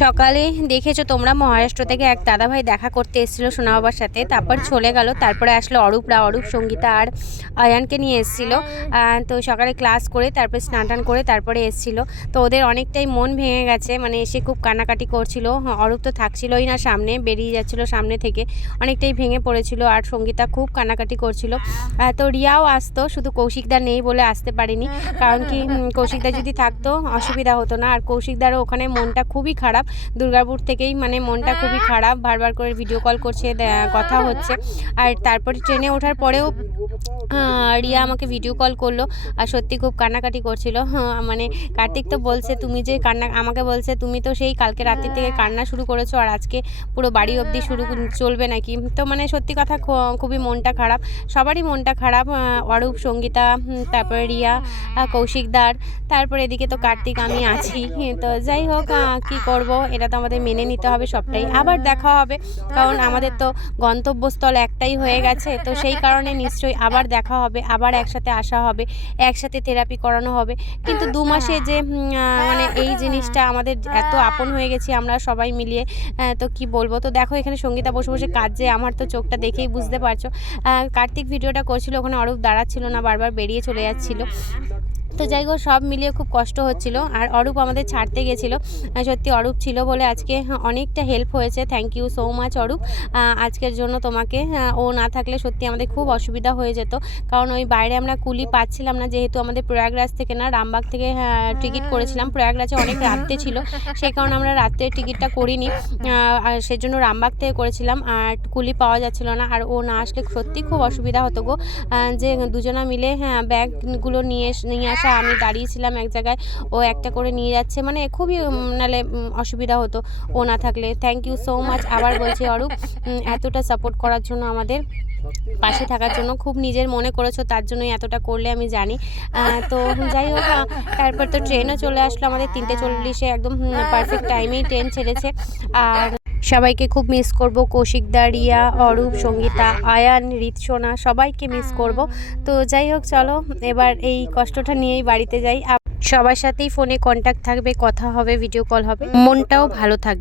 সকালে দেখেছো তোমরা মহারাষ্ট্র থেকে এক দাদাভাই দেখা করতে এসেছিলো সোনা বাবার সাথে, তারপর চলে গেল। তারপরে আসলো অরূপ, সঙ্গীতা আর আয়ানকে নিয়ে এসেছিলো। তো সকালে ক্লাস করে তারপরে স্নান টান করে তারপরে এসেছিলো। তো ওদের অনেকটাই মন ভেঙে গেছে, মানে এসে খুব কান্নাকাটি করছিল। অরূপ তো থাকছিলই না, সামনে বেরিয়ে যাচ্ছিলো সামনে থেকে, অনেকটাই ভেঙে পড়েছিল। আর সঙ্গীতা খুব কান্নাকাটি করছিল। তো রিয়াও আসতো, শুধু কৌশিকদা নেই বলে আসতে পারিনি। কারণ কি কৌশিকদা যদি থাকতো অসুবিধা হতো না। আর কৌশিকদারও ওখানে মনটা খুবই খারাপ, দুর্গাপুর থেকেই মানে মনটা খুবই খারাপ, বারবার করে ভিডিও কল করছে, কথা হচ্ছে। আর তারপরে ট্রেনে ওঠার পরেও রিয়া আমাকে ভিডিও কল করলো আর সত্যি খুব কান্নাকাটি করছিল। মানে কার্তিক তো বলছে তুমি যে আমাকে বলছে তুমি তো সেই কালকে রাত্রি থেকে কান্না শুরু করেছো আর আজকে পুরো বাড়ি অবধি চলবে নাকি। তো মানে সত্যি কথা খুবই মনটা খারাপ, সবারই মনটা খারাপ। অরূপ, সঙ্গীতা, তারপরে রিয়া, কৌশিকদার, তারপরে এদিকে তো কার্তিক, আমি আছি। তো যাই হোক, কি করব, এটা তো আমাদের মেনে নিতে হবে সবটাই। আবার দেখা হবে, কারণ আমাদের তো গন্তব্যস্থল একটাই হয়ে গেছে। তো সেই কারণে নিশ্চয়ই আবার দেখা হবে, আবার একসাথে আসা হবে, একসাথে থেরাপি করানো হবে। কিন্তু 2 মাসে যে মানে এই জিনিসটা আমাদের এত আপন হয়ে গেছি আমরা সবাই মিলিয়ে, তো কি বলবো। তো দেখো এখানে সঙ্গীতা বসে বসে কাঁদছে, আমার তো চোখটা দেখেই বুঝতে পারছো। কার্তিক ভিডিওটা করছিল, ওখানে অরূপ দাঁড়াচ্ছিল না, বারবার বেরিয়ে চলে যাচ্ছিলো। তো যাই হোক, সব মিলিয়ে খুব কষ্ট হচ্ছিল। আর অরূপ আমাদের ছাড়তে গেছিলো, সত্যি অরূপ ছিল বলে আজকে অনেকটা হেল্প হয়েছে। Thank you so much Arup, আজকের জন্য তোমাকে। ও না থাকলে সত্যি আমাদের খুব অসুবিধা হয়ে যেত, কারণ ওই বাইরে আমরা কুলি পাচ্ছিলাম না, যেহেতু আমাদের প্রয়াগরাজ থেকে না রামবাগ থেকে টিকিট করেছিলাম। প্রয়াগরাজে অনেক রাত্রে ছিল, সেই কারণে আমরা রাত্রে টিকিটটা করিনি, আর সেজন্য রামবাগ থেকে করেছিলাম। আর কুলি পাওয়া যাচ্ছিল না, আর ও না আসলে সত্যি খুব অসুবিধা হতো গো। যে দুজনা মিলে ব্যাগগুলো নিয়ে আসা, আমি দাঁড়িয়েছিলাম এক জায়গায়, ও একটা করে নিয়ে যাচ্ছে, মানে খুবই নালে অসুবিধা হতো ও না থাকলে। থ্যাংক ইউ সো মাচ আবার বলছি অরূপ, এতটা সাপোর্ট করার জন্য, আমাদের পাশে থাকার জন্য। খুব নিজের মনে করেছো, তার জন্যই এতটা করলে আমি জানি। তো যাই হোক, তারপর তো ট্রেনও চলে আসলো আমাদের 3:40-এ, একদম পারফেক্ট টাইমেই ট্রেন ছেড়েছে। আর সবাইকে খুব মিস করব, কৌশিকদা, রিয়া, অরূপ, সঙ্গীতা, আয়ান, রিতসোনা, সবাইকে মিস করব। তো যাই হোক, চলো এবার এই কষ্টটা নিয়েই বাড়িতে যাই। সবার সাথেই ফোনে কন্ট্যাক্ট থাকবে, কথা হবে, ভিডিও কল হবে, মনটাও ভালো থাকবে।